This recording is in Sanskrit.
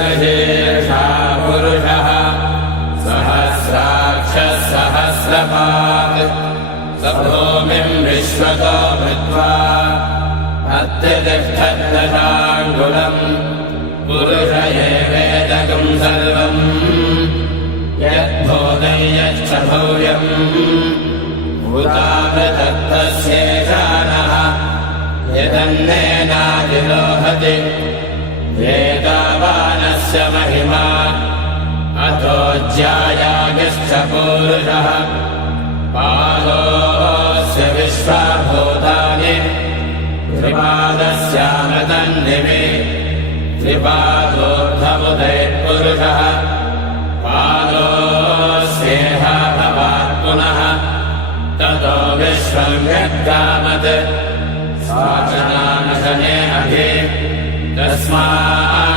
सहस्रशीर्षा पुरुषः सहस्राक्षः सहस्रपात् स भूमिम् विश्वतो भूत्वा अत्यतिष्ठद्दशाङ्गुलम् पुरुष एवेदकम् सर्वम् यद्भूतं यच्च भव्यम् भूतामृतत्तस्येषानः यदन्नेनादिलोहति एतावानस्य महिमा अतो ज्यायागश्च पूरुषः पादोऽस्य विश्वभूतानि त्रिपादस्यामृतन्निमे त्रिपादोऽर्धमुदे पुरुषः पादोऽस्येह भवात् पुनः ततो विश्वम् यद्गामत् साचनानशने अभि तस्मात्